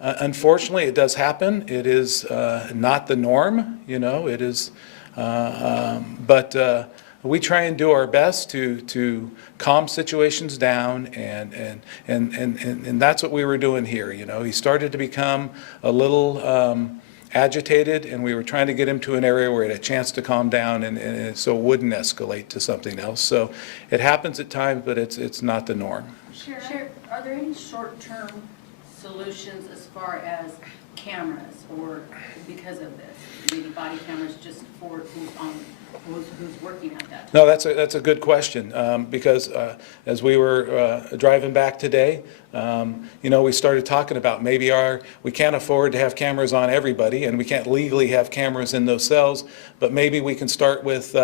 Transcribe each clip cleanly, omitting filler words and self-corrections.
Unfortunately, it does happen. It is not the norm, you know. It is, but we try and do our best to calm situations down, and that's what we were doing here. You know, he started to become a little agitated, and we were trying to get him to an area where he had a chance to calm down, and so it wouldn't escalate to something else. So it happens at times, but it's not the norm. Sure. Are there any short-term solutions as far as cameras, or because of this, maybe body cameras just for who's working at that? No, that's a good question, because as we were driving back today, you know, we started talking about maybe we can't afford to have cameras on everybody, and we can't legally have cameras in those cells, but maybe we can start with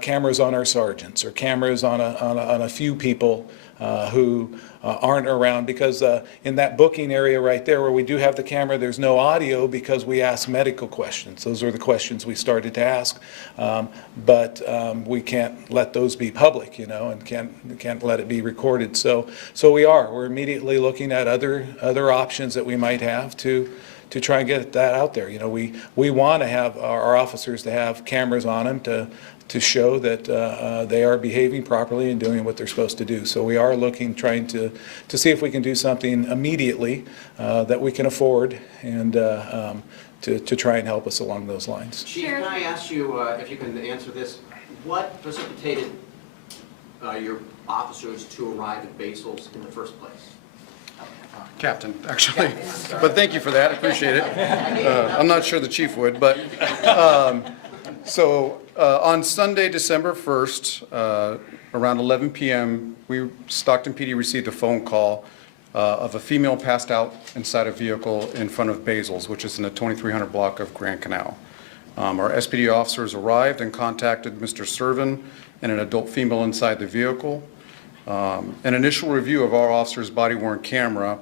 cameras on our sergeants, or cameras on a few people who aren't around, because in that booking area right there where we do have the camera, there's no audio because we ask medical questions. Those are the questions we started to ask, but we can't let those be public, you know, and can't let it be recorded. So we're immediately looking at other options that we might have to try and get that out there. You know, we want to have our officers to have cameras on them to show that they are behaving properly and doing what they're supposed to do. So we are trying to see if we can do something immediately that we can afford, and to try and help us along those lines. Chief, can I ask you if you can answer this? What precipitated your officers to arrive at Basil's in the first place? Captain, actually, but thank you for that, I appreciate it. I'm not sure the chief would, but, on Sunday, December 1st, around 11 p.m., Stockton PD received a phone call of a female passed out inside a vehicle in front of Basil's, which is in the 2300 block of Grand Canal. Our SPD officers arrived and contacted Mr. Servin and an adult female inside the vehicle. An initial review of our officers' body-worn camera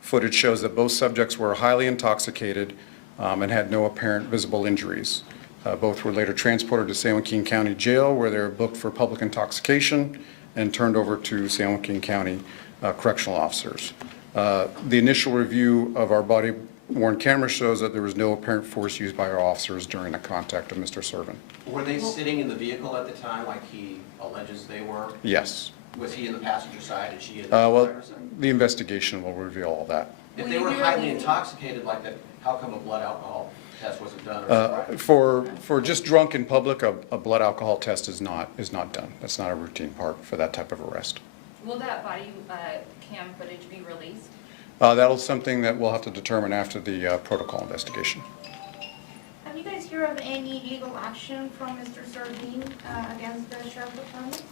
footage shows that both subjects were highly intoxicated and had no apparent visible injuries. Both were later transported to San Joaquin County Jail, where they were booked for public intoxication and turned over to San Joaquin County correctional officers. The initial review of our body-worn camera shows that there was no apparent force used by our officers during the contact of Mr. Servin. Were they sitting in the vehicle at the time like he alleges they were? Yes. Was he in the passenger side and she in the driver's side? The investigation will reveal all that. If they were highly intoxicated like that, how come a blood alcohol test wasn't done? For just drunk in public, a blood alcohol test is not done. That's not a routine part for that type of arrest. Will that body cam footage be released? That'll something that we'll have to determine after the protocol investigation. Have you guys heard of any legal action from Mr. Servin against the Sheriff's Department?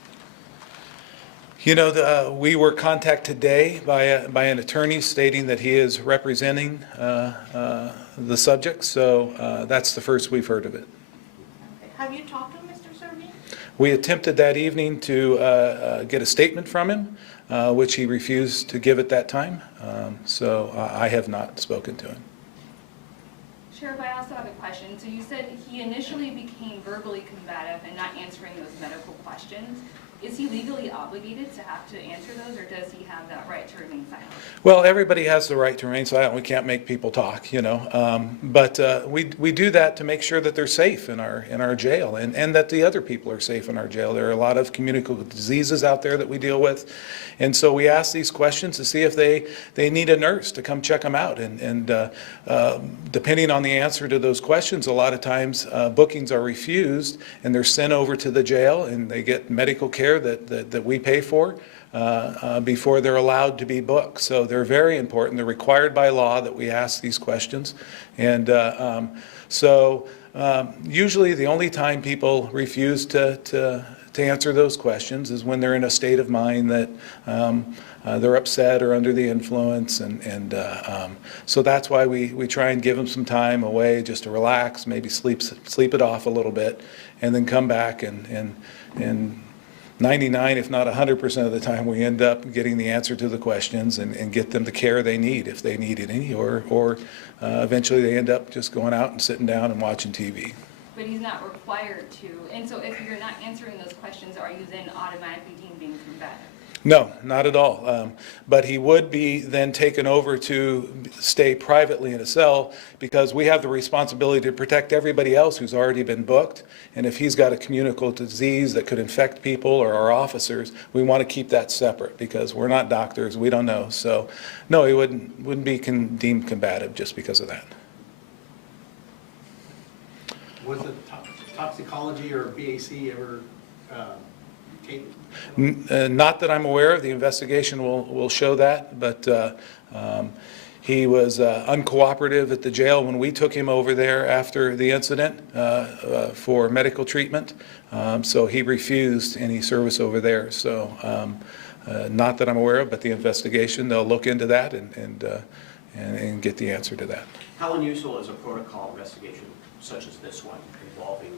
You know, we were contacted today by an attorney stating that he is representing the subject, so that's the first we've heard of it. Okay. Have you talked to Mr. Servin? We attempted that evening to get a statement from him, which he refused to give at that time, so I have not spoken to him. Sheriff, I also have a question. So you said he initially became verbally combative and not answering those medical questions. Is he legally obligated to have to answer those, or does he have that right to remain silent? Well, everybody has the right to remain silent. We can't make people talk, you know. But we do that to make sure that they're safe in our jail, and that the other people are safe in our jail. There are a lot of communicable diseases out there that we deal with, and so we ask these questions to see if they need a nurse to come check them out. And depending on the answer to those questions, a lot of times bookings are refused, and they're sent over to the jail, and they get medical care that we pay for before they're allowed to be booked. So they're very important. They're required by law that we ask these questions. And usually the only time people refuse to answer those questions is when they're in a state of mind that they're upset or under the influence, and so that's why we try and give them some time away just to relax, maybe sleep it off a little bit, and then come back, and 99, if not 100% of the time, we end up getting the answer to the questions and get them the care they need if they need any, or eventually they end up just going out and sitting down and watching TV. But he's not required to. And so if you're not answering those questions, are you then automatically deemed being combative? No, not at all. But he would be then taken over to stay privately in a cell because we have the responsibility to protect everybody else who's already been booked. And if he's got a communicable disease that could infect people or our officers, we want to keep that separate because we're not doctors, we don't know. So, no, he wouldn't be deemed combative just because of that. Was the toxicology or BAC ever taken? Not that I'm aware of. The investigation will show that, but he was uncooperative at the jail when we took him over there after the incident for medical treatment. So he refused any service over there. So not that I'm aware of, but the investigation, they'll look into that and get the answer to that. How unusual is a protocol investigation such as this one involving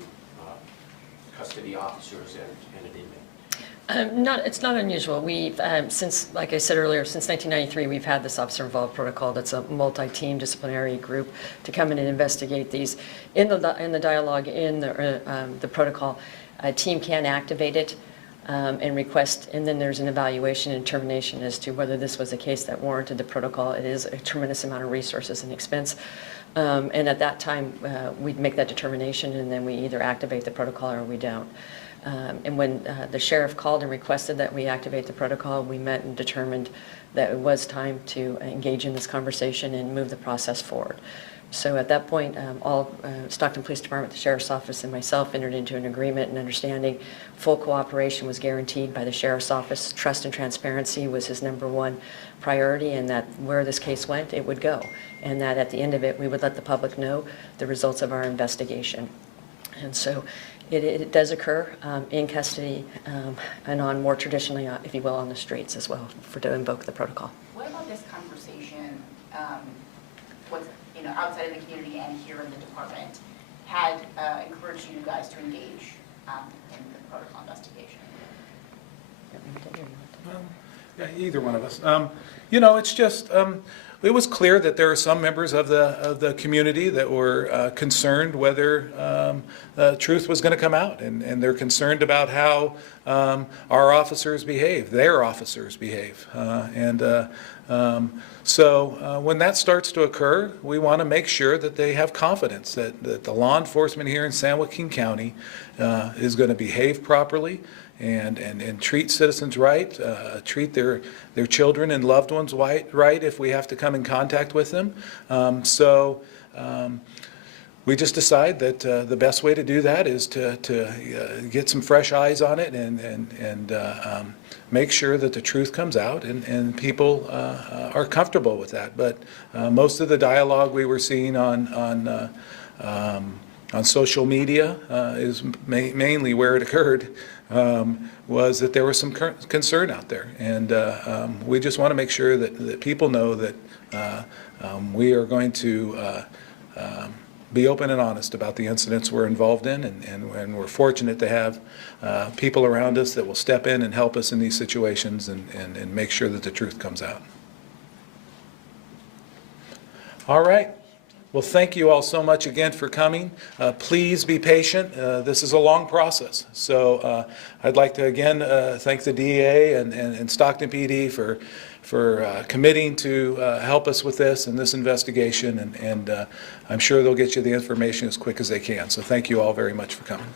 custody officers and an inmate? It's not unusual. We've, since, like I said earlier, since 1993, we've had this officer-involved protocol that's a multi-team disciplinary group to come in and investigate these. In the dialogue, in the protocol, a team can activate it and request, and then there's an evaluation and determination as to whether this was a case that warranted the protocol. It is a tremendous amount of resources and expense. And at that time, we'd make that determination, and then we either activate the protocol or we don't. And when the sheriff called and requested that we activate the protocol, we met and determined that it was time to engage in this conversation and move the process forward. So at that point, all Stockton Police Department, the Sheriff's Office, and myself entered into an agreement and understanding. Full cooperation was guaranteed by the Sheriff's Office. Trust and transparency was his #1 priority, and that where this case went, it would go. And that at the end of it, we would let the public know the results of our investigation. And so it does occur in custody and on more traditionally, if you will, on the streets as well, to invoke the protocol. What about this conversation, what's, outside of the community and here in the department, had encouraged you guys to engage in the protocol investigation? Yeah, either one of us. It's just, it was clear that there are some members of the community that were concerned whether truth was going to come out, and they're concerned about how our officers behave, their officers behave. So when that starts to occur, we want to make sure that they have confidence that the law enforcement here in San Joaquin County is going to behave properly and treat citizens right, treat their children and loved ones right if we have to come in contact with them. We just decide that the best way to do that is to get some fresh eyes on it and make sure that the truth comes out and people are comfortable with that. But most of the dialogue we were seeing on social media is mainly where it occurred. Was that there was some concern out there, and we just want to make sure that people know that we are going to be open and honest about the incidents we're involved in, and we're fortunate to have people around us that will step in and help us in these situations and make sure that the truth comes out. All right. Well, thank you all so much again for coming. Please be patient. This is a long process. So I'd like to again thank the DEA and Stockton PD for committing to help us with this and this investigation. And I'm sure they'll get you the information as quick as they can. So thank you all very much for coming.